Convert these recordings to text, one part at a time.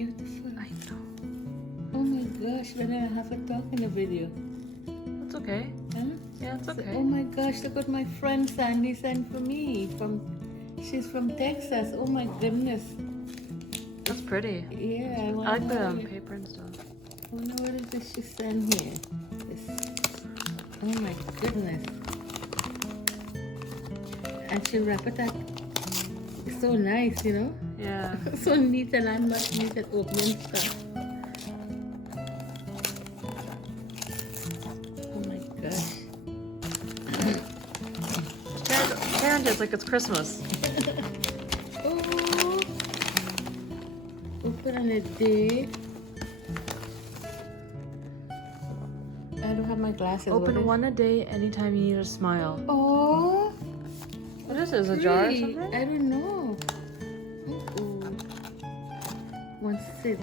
beautiful. I know. Oh my gosh, but then I have to talk in the video. It's okay. Huh? Yeah, it's okay. Oh my gosh, look what my friend Sandy sent for me. She's from Texas. Oh my goodness. That's pretty. Yeah, I like the paper and stuff. I wonder what is this she sent here. This. Oh my goodness. And she wrapped it up. It's so nice, you know? Yeah. So neat, and I'm not neat at opening stuff. Oh my gosh. Parent, it's like it's Christmas. Oh. Open on a day. I don't have my glasses. Open one a day anytime you need a smile. Oh. What is this? A jar or something? I don't know. One sip.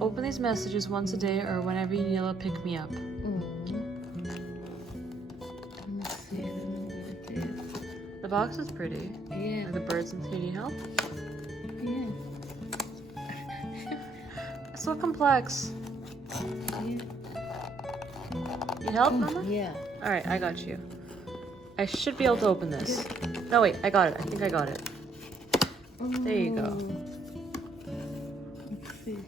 Open these messages once a day or whenever you need a pick me up. Let me see. I don't know what it is. The box is pretty. Yeah. Like the birds and you need help? Yeah. It's so complex. Yeah. Need help, Mama? Yeah. Alright, I got you. I should be able to open this. No, wait, I got it. I think I got it. There you go. Let's see.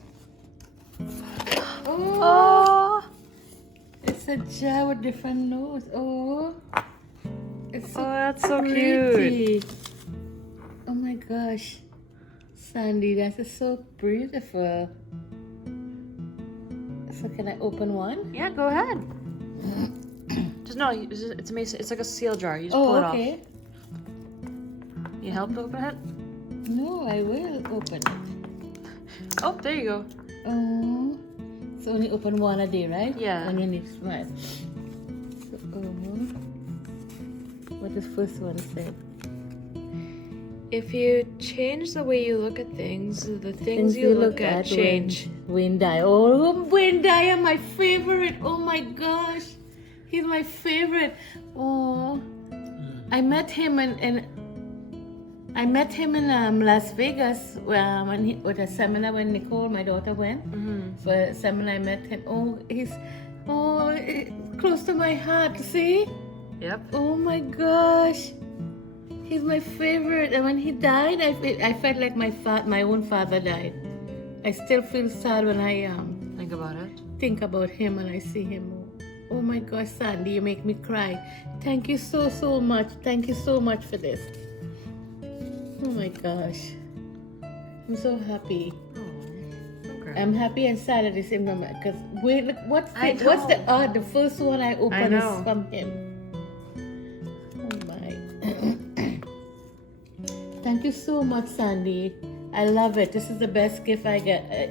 Oh! It's a jar with different notes. Oh. It's so That's so pretty. cute. Oh my gosh. Sandy, that is so beautiful. So can I open one? Yeah, go ahead. Just no, it's amazing. It's like a seal jar. You just pull it okay. off. Need help to open it? No, I will open it. Oh, there you go. Oh. So only open one a day, right? Yeah. When you need smile. So, what does first one say? If you change the way you look at things, the things you look at change. Wayne Dyer. Oh, Wayne Dyer, my favorite. Oh my gosh. He's my favorite. Oh. I met him in Las Vegas with a seminar when Nicole, my daughter, went. For a seminar, I met him. Oh, he's close to my heart. See? Yep. Oh my gosh. He's my favorite. And when he died, I felt like my own father died. I still feel sad when I Think about it. think about him and I see him. Oh my gosh, Sandy, you make me cry. Thank you so much. Thank you so much for this. Oh my gosh. I'm so happy. Okay. I'm happy and sad at the same time. Because wait, look, what's I the first one I opened know. is from him. Oh my. Thank you so much, Sandy. I love it. This is the best gift I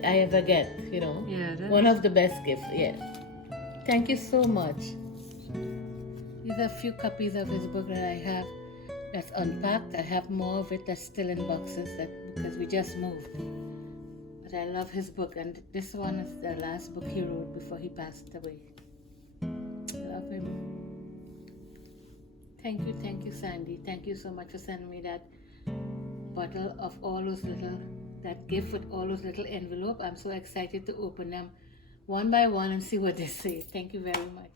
ever get, you know. Yeah, it is. One of the best gifts, yeah. Thank you so much. These are a few copies of his book that I have that's unpacked. I have more of it that's still in boxes because we just moved. But I love his book, and this one is the last book he wrote before he passed away. I love him. Thank you, Sandy. Thank you so much for sending me that bottle of that gift with all those little envelopes. I'm so excited to open them one by one and see what they say. Thank you very much.